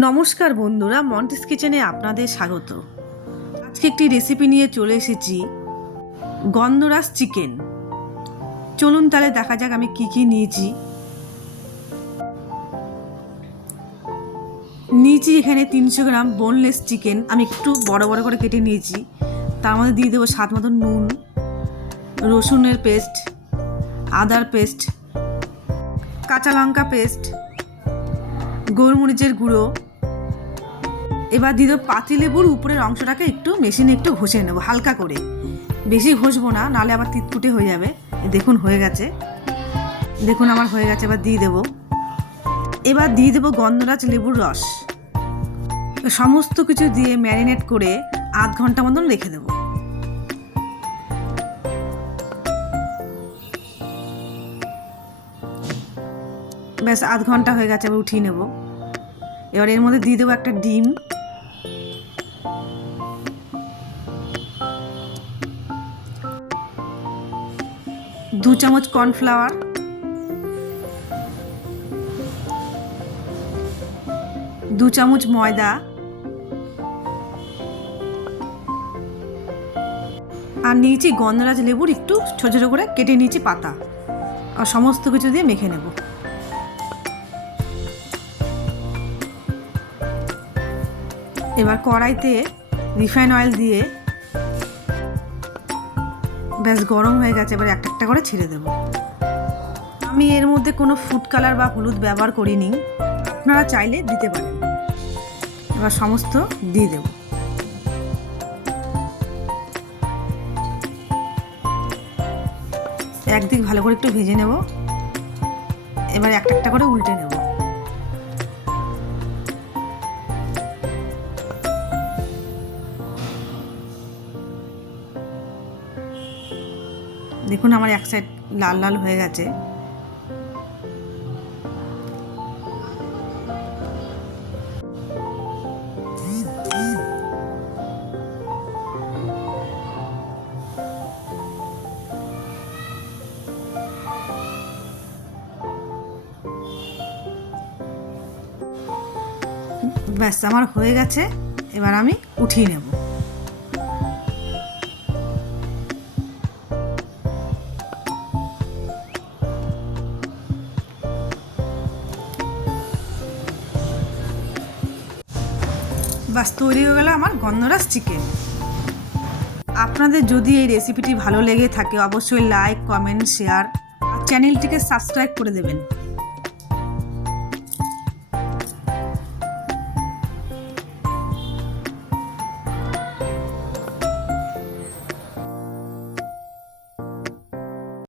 নমস্কার বন্ধুরা, মন্টিস কিচেনে আপনাদের স্বাগত। আজকে একটি রেসিপি নিয়ে চলে এসেছি, গন্ধরাজ চিকেন। চলুন তাহলে দেখা যাক আমি কি কি নিয়েছি। এখানে 300 গ্রাম বোনলেস চিকেন, আমি একটু বড় বড় করে কেটে নিয়েছি। তার মধ্যে দিয়ে দেবো স্বাদ মতো নুন, রসুনের পেস্ট, আদার পেস্ট, কাঁচা লঙ্কা পেস্ট, গোলমরিচের গুঁড়ো। এবার দিয়ে দেবো পাতিলেবুর উপরের অংশটাকে একটু মেশিনে একটু ঘষে নেবো হালকা করে, বেশি ঘষবো না, নাহলে আবার তিতকুটে হয়ে যাবে। দেখুন হয়ে গেছে, দেখুন আমার হয়ে গেছে। এবার দিয়ে দেবো গন্ধরাজ লেবুর রস। সমস্ত কিছু দিয়ে ম্যারিনেট করে আধ ঘন্টা মতন রেখে দেবো। ব্যাস আধ ঘন্টা হয়ে গেছে, আবার উঠিয়ে নেব। এবার এর মধ্যে দিয়ে দেবো একটা ডিম, দু চামচ কর্নফ্লাওয়ার, দু চামচ ময়দা, আর নিয়েছি গন্ধরাজ লেবুর একটু ছোটো ছোটো করে কেটে নিয়েছি পাতা। আর সমস্ত কিছু দিয়ে মেখে নেব। এবার কড়াইতে রিফাইন অয়েল দিয়ে, ব্যাস গরম হয়ে গেছে। এবার একটা একটা করে ছেড়ে দেব। আমি এর মধ্যে কোনো ফুড কালার বা হলুদ ব্যবহার করিনি, আপনারা চাইলে দিতে পারেন। এবার সমস্ত দিয়ে দেব। একদিক ভালো করে একটু ভেজে নেব। এবার একটা একটা করে উল্টে নেব। দেখুন আমার এক সাইড লাল লাল হয়ে গেছে। ব্যাস আমার হয়ে গেছে, এবার আমি উঠিয়ে নেব। বাস তৈরি হয়ে গেল আমার গন্ধরাজ চিকেন। আপনাদের যদি এই রেসিপিটি ভালো লেগে থাকে অবশ্যই লাইক, কমেন্ট, শেয়ার আর চ্যানেলটিকে সাবস্ক্রাইব করে দেবেন।